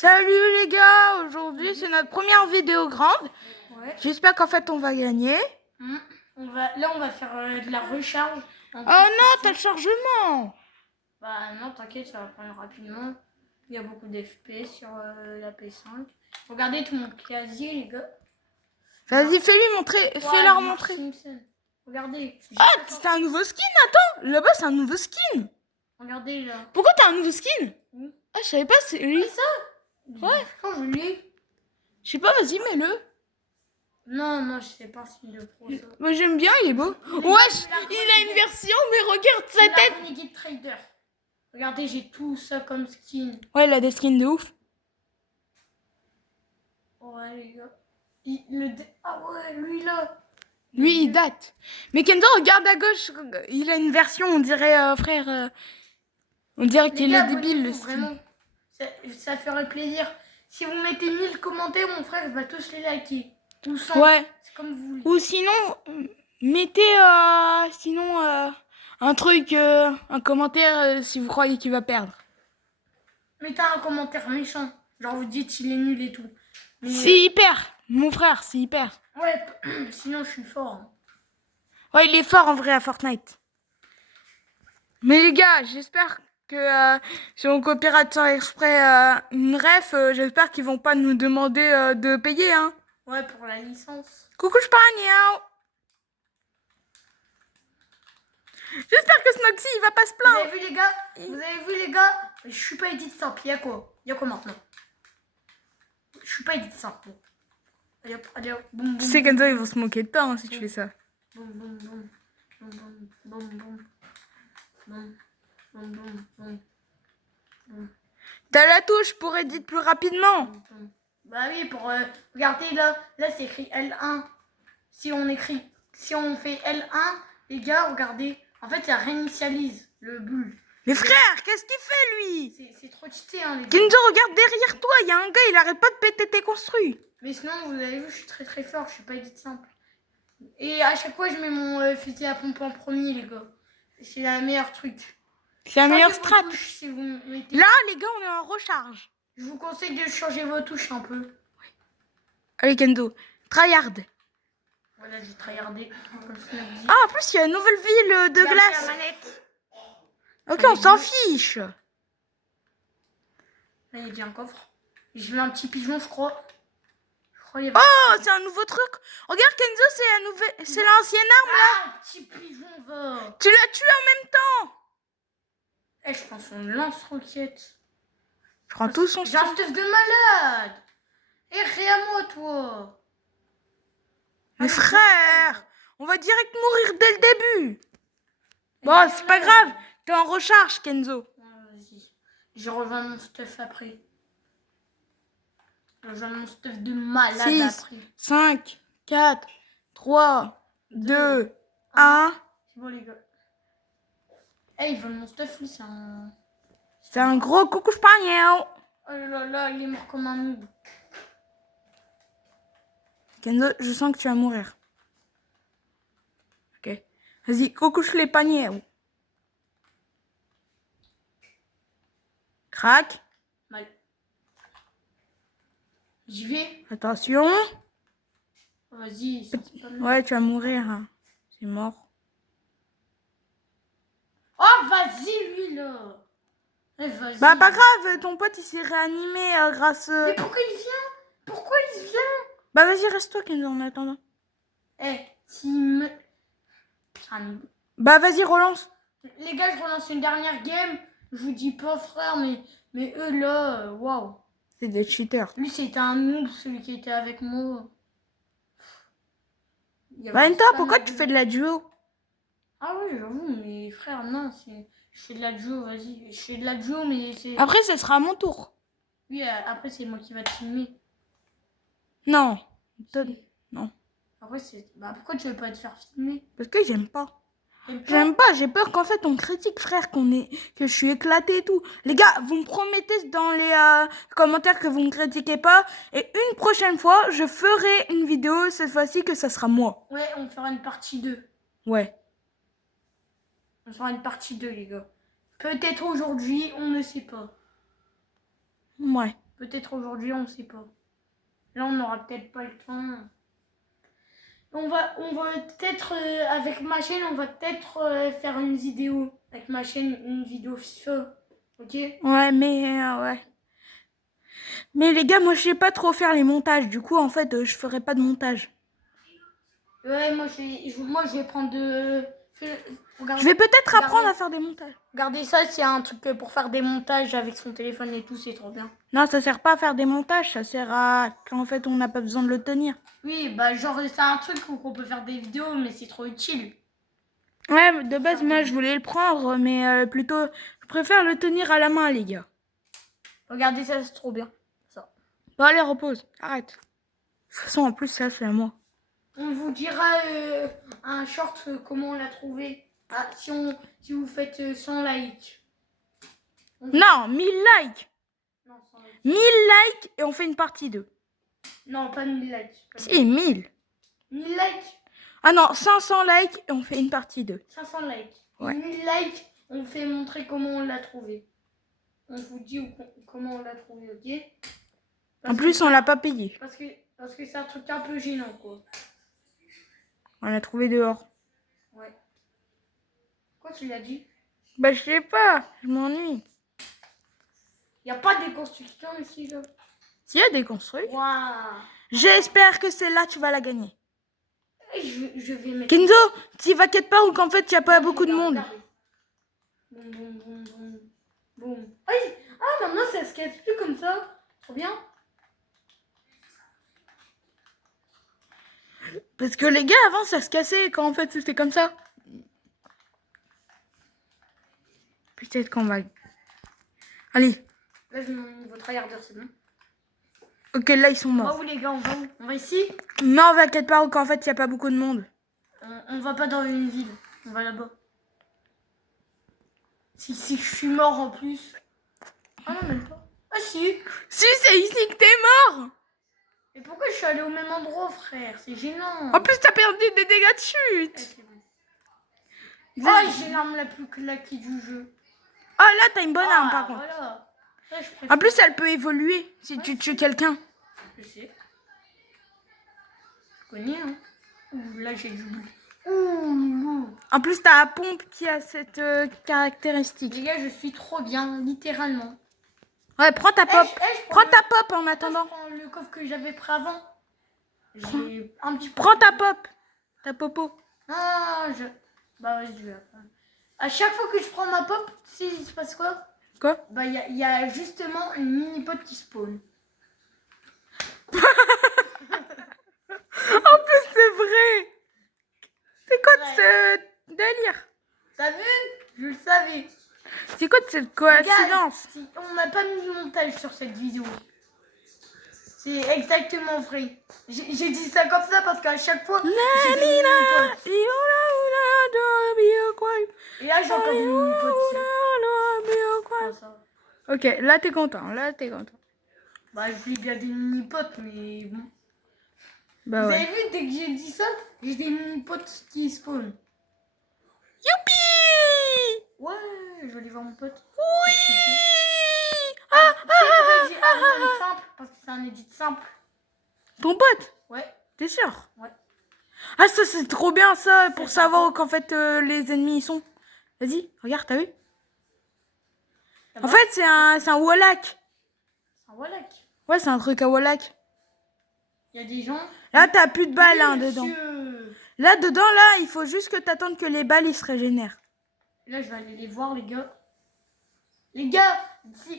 Salut les gars, aujourd'hui c'est notre première vidéo grande. Ouais. J'espère qu'en fait on va gagner. Là on va faire de la recharge. Oh non, t'as le chargement. Bah non, t'inquiète, ça va prendre rapidement. Il y a beaucoup d'FP sur la PS5. Regardez tout mon casier les gars. Vas-y, fais-lui montrer, fais-leur montrer. Simpson. Regardez. Ah, c'est un nouveau skin, attends, là-bas c'est un nouveau skin. Regardez là. Pourquoi t'as un nouveau skin? Oui. Ah, je savais pas, c'est lui. C'est ça? Ouais. Quand je l'ai. Je sais pas, vas-y, mets-le. Non, moi je sais pas si le pro ça. Moi j'aime bien, il est beau. Wesh, il a une version, mais regarde sa tête. Renegade Trader. Regardez, j'ai tout ça comme skin. Ouais, il a des skins de ouf. Ouais les gars. Ah ouais, lui là. Lui, il date. Mais Kenzo, regarde à gauche, il a une version, on dirait, frère... On dirait qu'il est débile, le skin. Vraiment, ça ferait plaisir. Si vous mettez 1000 commentaires, mon frère va tous les liker. Ou 100. Ouais. C'est comme vous voulez. Ou sinon, mettez un truc, un commentaire si vous croyez qu'il va perdre. Mettez un commentaire méchant. Genre vous dites il est nul et tout. Mais, C'est hyper. Mon frère, c'est hyper. Ouais, sinon je suis fort. Hein. Ouais, il est fort en vrai à Fortnite. Mais les gars, j'espère que si on copiera de sans exprès une ref, j'espère qu'ils vont pas nous demander de payer, hein. Ouais, pour la licence. Coucou, je parle, niao. J'espère que Snoxy, il va pas se plaindre. Vous avez vu les gars? Vous avez vu les gars? Je suis pas Edith Simple. Il y a quoi? Il y a quoi maintenant? Je suis pas Edith Simple. Allez hop, allez hop. Boum, boum, Tu sais, Kenzo, ils vont se moquer de toi hein, si tu fais ça. boum, boum, boum. Boum, boum, boum, boum. Boum, boum, boum, boum. Boum. T'as la touche pour edit plus rapidement. Bah oui, pour regardez là c'est écrit L1. Si on fait L1, les gars, regardez. En fait, ça réinitialise le bulle. Mais frère, qu'est-ce qu'il fait lui? C'est trop cheaté, hein, les gars. Kenzo, regarde derrière toi, il y a un gars, il arrête pas de péter tes construits. Mais sinon, vous avez vu, je suis très très fort, je suis pas edit simple. Et à chaque fois, je mets mon fusil à pompe en premier, les gars. C'est la meilleure truc. C'est la meilleure Changez vos strat. touches, si vous mettez... Là, les gars, on est en recharge. Je vous conseille de changer vos touches un peu. Allez, Kenzo, tryhard. Voilà, j'ai tryhardé. Comme ça, on dit. Ah, en plus, il y a une nouvelle ville de Regardez glace. la manette. Ok, on s'en fiche. Là, il y a déjà un coffre. J'ai vu un petit pigeon, je crois. Oh, c'est un nouveau truc. Regarde, Kenzo, c'est l'ancienne arme là. Ah, petit pigeon, va. Tu l'as tué en même temps. Eh, je pense qu'on lance-roquette. Je prends tout son J'ai un style. stuff de malade. Eh, rien à moi, toi. Mais frère, on va direct mourir dès le début. Bon, c'est pas grave. T'es en recharge, Kenzo. Vas-y. Je rejoins mon stuff après. Je rejoins mon stuff de malade 6, après. 5, 4, 3, 2, 1. C'est bon, les gars. Eh, ils veulent mon stuff, lui, c'est un... C'est un gros coucou spagnon. Oh là là, il est mort comme un noob. Kenzo, je sens que tu vas mourir. Ok. Vas-y, coucou les paniers. Crac. Mal. J'y vais. Attention. Vas-y, c'est pas mal. Ouais, tu vas mourir. Hein. C'est mort. Oh, vas-y, lui, là. Eh, vas-y. Bah, pas grave, ton pote il s'est réanimé grâce. Mais pourquoi il vient? Pourquoi il vient? Bah, vas-y, reste-toi, Kenzo, en attendant. Eh, s'il me... Bah, vas-y, relance. Les gars, je relance une dernière game. Je vous dis pas, frère, mais eux, là, waouh. C'est des cheaters. Lui, c'était un noob, celui qui était avec moi. Valenta, pourquoi tu fais de la duo? Ah oui, j'avoue, mais frère, non, je fais de la duo, vas-y. Je fais de la duo, mais c'est... Après, ce sera à mon tour. Oui, après, c'est moi qui va te filmer. Non. Si. Non. Après, c'est... Bah, pourquoi tu veux pas te faire filmer? Parce que j'aime pas. T'aimes pas? J'aime pas, j'ai peur qu'en fait on critique, frère, que je suis éclaté et tout. Les gars, vous me promettez dans les commentaires que vous me critiquez pas. Et une prochaine fois, je ferai une vidéo, cette fois-ci, que ça sera moi. Ouais, on fera une partie 2. Ouais. On fera une partie 2, les gars. Peut-être aujourd'hui, on ne sait pas. Ouais. Peut-être aujourd'hui, on sait pas. Là, on n'aura peut-être pas le temps. On va peut-être, avec ma chaîne, on va peut-être faire une vidéo. Avec ma chaîne, une vidéo FIFA. Ok? Ouais, mais ouais. Mais les gars, moi je sais pas trop faire les montages. Du coup, en fait, je ferai pas de montage. Ouais, moi je vais prendre de. Je vais peut-être apprendre à faire des montages. Regardez ça, c'est un truc pour faire des montages avec son téléphone et tout, c'est trop bien. Non, ça sert pas à faire des montages, ça sert à qu'en fait on n'a pas besoin de le tenir. Oui, bah genre c'est un truc où on peut faire des vidéos, mais c'est trop utile. Ouais, de base, moi je voulais le prendre, mais plutôt, je préfère le tenir à la main, les gars. Regardez ça, c'est trop bien. Ça. Bon, allez, repose, arrête. De toute façon, en plus, ça, c'est à moi. On vous dira un short comment on l'a trouvé. Ah, si vous faites 100 likes. Non, 1000 likes. Non, 100 likes. 1000 likes et on fait une partie 2. Non, pas 1000 likes. Si, 1000. 1000 likes. Ah non, 500 likes et on fait une partie 2. 500 likes. Ouais. 1000 likes, on fait montrer comment on l'a trouvé. On vous dit comment on l'a trouvé, ok? En plus, on l'a pas payé. Parce que c'est un truc un peu gênant, quoi. On l'a trouvé dehors. Ouais. Quoi tu l'as dit? Bah, je sais pas, je m'ennuie. Y a pas des constructions ici, là? S'il y a des construits. Waouh. J'espère que celle-là, tu vas la gagner. Je vais mettre... Kenzo, t'y vas quelque part ou qu'en fait, il n'y a pas beaucoup de monde. Boum, boum, boum, boum. Boum. Ah, maintenant, ça se casse plus comme ça. Trop bien. Parce que les gars, avant, ça se cassait quand en fait, c'était comme ça. Peut-être qu'on va... Allez. Là, je mets votre tryharder, c'est bon. Ok, là, ils sont On va morts. où, les gars? On va où? On va ici? Non, va quelque part où qu'en fait, il n'y a pas beaucoup de monde. On va pas dans une ville. On va là-bas. Si je suis mort en plus. Ah non, même pas. Ah si. Si, c'est ici que t'es mort. Et pourquoi je suis allé au même endroit, frère? C'est gênant. En plus, t'as perdu des dégâts de chute. C'est bon. Oh, j'ai l'arme la plus claquée du jeu. Ah, là, t'as une bonne arme, par contre. Voilà. Là, je préfère. En plus, elle peut évoluer si tu tues quelqu'un. Je sais. Je connais, hein. Ouh, là, j'ai du bleu. Ouh. En plus, t'as la pompe qui a cette caractéristique. Les gars, je suis trop bien, littéralement. Ouais, prends ta pop. Je Prends ta pop en attendant. Je prends le coffre que j'avais pris avant. J'ai un petit peu. Prends ta pop. Ta popo. Ah, bah ouais, je vais la prendre. À chaque fois que je prends ma pop, il se passe quoi? Quoi? Bah, il y a justement une mini-pot qui spawn. En plus, c'est vrai. C'est quoi de ce délire? T'as vu? Je le savais. C'est quoi de cette coïncidence? Les gars, on n'a pas mis de montage sur cette vidéo. C'est exactement vrai. J'ai dit ça comme ça parce qu'à chaque fois, j'ai des mini-potes. Et là, j'ai encore des mini-potes. Ok, là t'es content, là t'es content. Bah, je voulais bien des mini-potes, mais bon. Bah Vous ouais. avez vu, dès que j'ai dit ça, j'ai des mini-potes qui spawn. Youpi! Ouais, je vais aller voir mon pote. Oui! J'ai un edit simple, parce que c'est un edit simple. Ton pote? Ouais. T'es sûr? Ouais. Ah, ça c'est trop bien ça, pour C'est savoir sympa. où qu'en fait les ennemis ils sont. Vas-y, regarde, t'as vu? Ça En va? fait, c'est un Wallach. C'est un Wallach. Ouais, c'est un truc à Wallach. Il y a des gens. Là, t'as plus de balles hein, Oui, dedans. monsieur. Là, dedans, là, il faut juste que t'attendes que les balles ils se régénèrent. Là, je vais aller les voir, les gars. Les gars,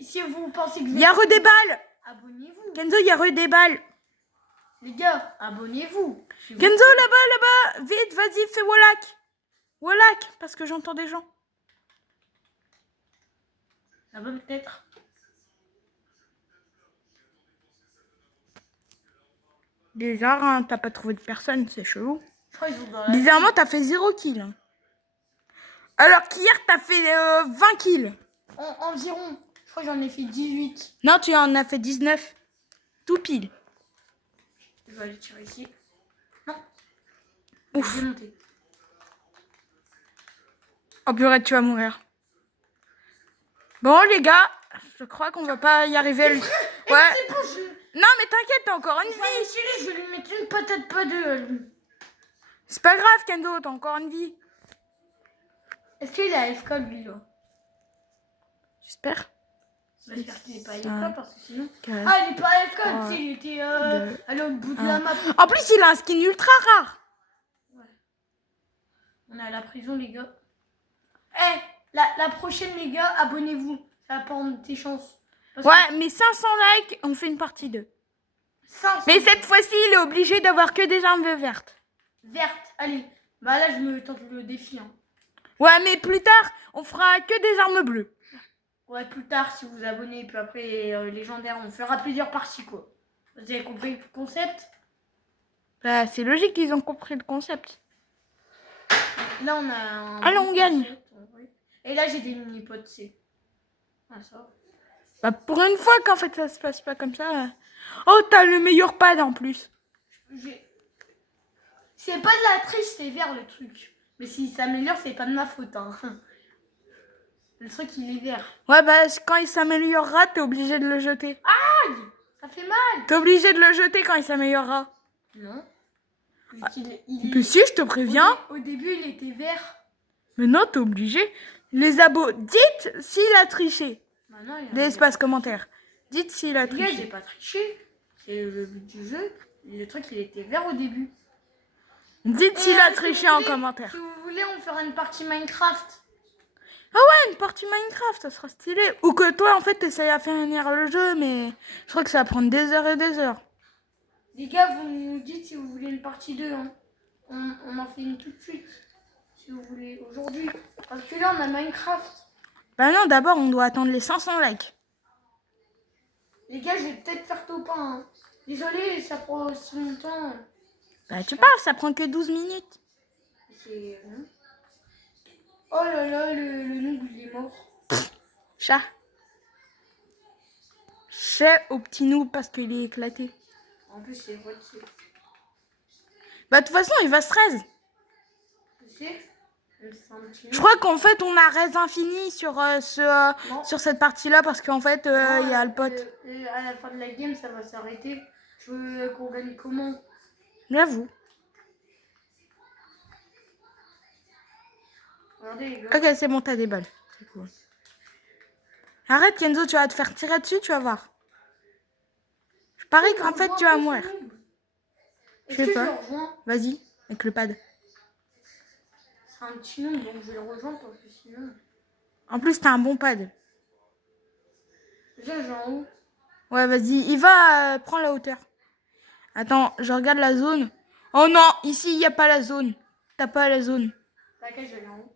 si vous pensez que... Il y a re des balles! Abonnez-vous. Kenzo, il y a re des balles! Les gars, abonnez-vous. Kenzo, là-bas, là-bas! Vite, vas-y, fais Wallach! Wallach, parce que j'entends des gens. Là-bas, peut-être. Bizarre, hein, t'as pas trouvé de personne, c'est chelou. Je crois qu'ils sont dans la... Bizarrement, t'as fait 0 kill. Hein. Alors qu'hier, t'as fait 20 kills. Environ. Je crois que j'en ai fait 18. Non, tu en as fait 19. Tout pile. Je vais aller tirer ici. Non. Ouf. Je vais monter. Oh purée, tu vas mourir. Bon, les gars, je crois qu'on va pas y arriver. Ouais. C'est bon, Non, mais t'inquiète, t'as encore une vie. je vais lui mettre une patate, pas deux. C'est pas grave, Kenzo, t'as encore une vie. Est-ce qu'il est AFK, lui, là? J'espère. J'espère qu'il est pas AFK, parce que sinon... Quatre, Ah, il est pas AFK, trois, tu sais, il était deux, à l'autre bout de la map. En plus, il a un skin ultra rare. Ouais. On est à la prison, les gars. Eh, la prochaine, les gars, abonnez-vous. Ça va pas en tes chances. Parce Ouais, mais 500 likes, on fait une partie 2. 500 Mais cette fois-ci, il est obligé d'avoir que des armes vertes. verte, allez. Bah là, je me tente le défi. Hein. Ouais, mais plus tard, on fera que des armes bleues. Ouais, plus tard, si vous vous abonnez, puis après, légendaire, on fera plusieurs parties, quoi. Vous avez compris le concept? Bah, c'est logique qu'ils ont compris le concept. Là, on a un... Ah là, on gagne. Et là, j'ai des mini-potes, c'est... Ah, ça. Bah, pour une fois qu'en fait, ça se passe pas comme ça. Oh, t'as le meilleur pad en plus. C'est pas de la triche, c'est vert, le truc. Mais s'il s'améliore, c'est pas de ma faute, hein. Le truc, il est vert. Ouais, bah, quand il s'améliorera, t'es obligé de le jeter. Aïe! Ça fait mal! T'es obligé de le jeter quand il s'améliorera. Non. Mais si, je te préviens. Au début, il était vert. Mais non, t'es obligé. Les abos, dites s'il a triché. Bah non, L'espace commentaire. Dites s'il a Les gars, triché. j'ai pas triché. C'est le but du jeu. Le truc, il était vert au début. Dites s'il a triché en commentaire. Si vous voulez, on fera une partie Minecraft. Ah ouais, une partie Minecraft, ça sera stylé. Ou que toi, en fait, t'essayes à finir le jeu, mais je crois que ça va prendre des heures et des heures. Les gars, vous nous dites si vous voulez une partie 2. Hein. On en fait une tout de suite. Si vous voulez, aujourd'hui. Parce que là, on a Minecraft. Bah non, d'abord, on doit attendre les 500 likes. Les gars, je vais peut-être faire top 1. Hein. Désolé, ça prend aussi longtemps. Bah tu parles, ça prend que 12 minutes. C'est... Oh là là, le noob, il est mort. Chat. Chat au petit noob parce qu'il est éclaté. En plus, c'est vrai que c'est... Bah de toute façon, il va se raise. Tu sais, je crois qu'en fait, on a raise infini sur, sur cette partie-là parce qu'en fait, il y a le pote. À la fin de la game, ça va s'arrêter. Je veux qu'on gagne comment? J'avoue. Regardez, les gars. Ok, c'est bon, t'as des balles. C'est cool. Arrête, Kenzo, tu vas te faire tirer dessus, tu vas voir. Je parie qu'en fait, tu vas mourir. Je sais pas. Vas-y, avec le pad. C'est un petit nom, donc je vais le rejoindre parce que sinon... En plus, t'as un bon pad. Déjà, j'ai en haut. Ouais, vas-y, il va prendre la hauteur. Attends, je regarde la zone. Oh non, ici, il n'y a pas la zone. T'as pas la zone. T'inquiète, je vais en haut.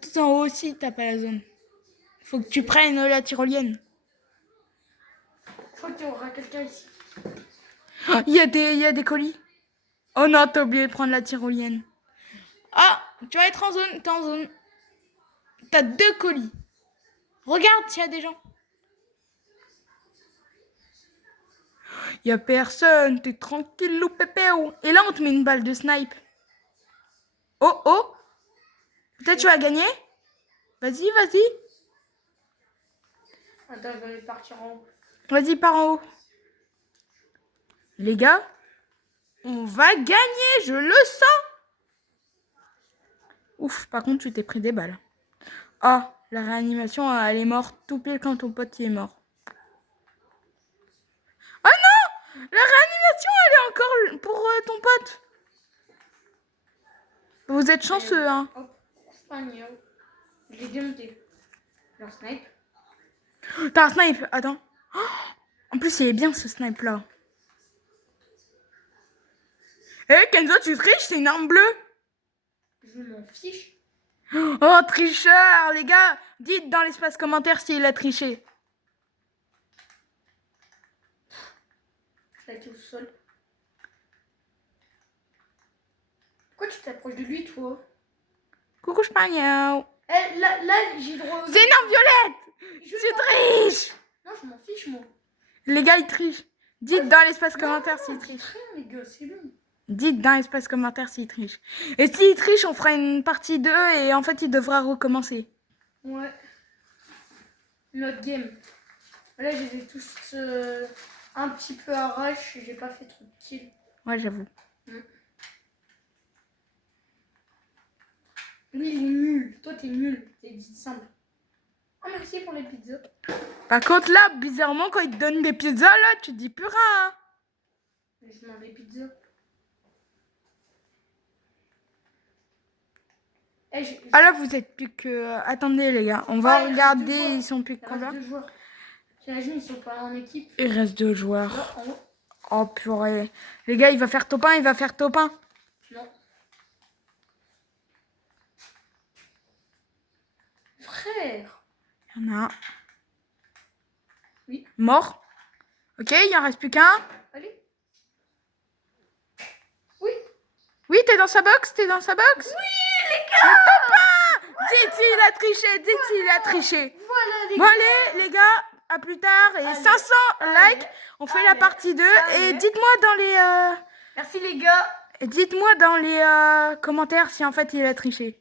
Tout en haut aussi, t'as pas la zone. Faut que tu prennes la tyrolienne. Je crois qu'il y aura quelqu'un ici. Il y a des colis. Oh non, t'as oublié de prendre la tyrolienne. Ah, tu vas être en zone, t'es en zone. T'as 2 colis. Regarde s'il y a des gens. Il y a personne, t'es tranquille, loup pépéo. Et là, on te met une balle de snipe. Oh, oh. Peut-être tu vas gagner. Vas-y, vas-y. Attends, je vais partir en haut. Vas-y, pars en haut. Les gars, on va gagner, je le sens. Ouf, par contre, tu t'es pris des balles. Ah, la réanimation, elle est morte tout pile quand ton pote y est mort. Ah non! La réanimation, elle est encore pour ton pote. Vous êtes chanceux, hein. Hop, espagnol. Je l'ai démonté. Leur snipe. T'as un snipe, attends. Oh, en plus, il est bien ce snipe-là. Eh, Kenzo, tu triches, c'est une arme bleue. Je m'en fiche. Oh, tricheur, les gars. Dites dans l'espace commentaire s'il a triché. Je l'ai au sol. Pourquoi tu t'approches de lui, toi? Coucou, Spagnon. Eh, là j'ai le droit. C'est une arme violette. Tu triches. Non, je m'en fiche, moi. Les gars, ils trichent. Dites dans l'espace commentaire s'ils trichent. Rien, les gars, c'est bon. Dites dans l'espace commentaire s'ils trichent. Et s'ils trichent, on fera une partie 2 et en fait, il devra recommencer. Ouais. Notre game. Là, je les ai tous un petit peu arrache. J'ai pas fait trop de kills. Ouais, j'avoue. Lui, il est nul. Toi, t'es nul. T'es dit simple. Oh, merci pour les pizzas. Par contre, là, bizarrement, quand ils te donnent des pizzas, là, tu dis plus rien. Je mange des pizzas. Ah là, vous êtes plus que... Attendez, les gars, on va il reste regarder. 2 joueurs. Ils sont plus que Il combien? reste 2 joueurs. J'imagine ils sont pas en équipe. Il reste 2 joueurs. Là, en haut. Oh, purée. Les gars, il va faire top 1, il va faire top 1. Non. Frère. Il y en a un. Oui. Mort. Ok, il en reste plus qu'un. Allez. Oui. Oui, t'es dans sa box, t'es dans sa box. Oui, les gars. Le top 1. Dites il a triché, dites il a triché. Voilà, les Bon, gars. allez, les gars, à plus tard. Et Allez. 500 likes, on fait la partie 2. Et Allez. dites-moi dans les... Merci, les gars. dites-moi dans les commentaires si en fait il a triché.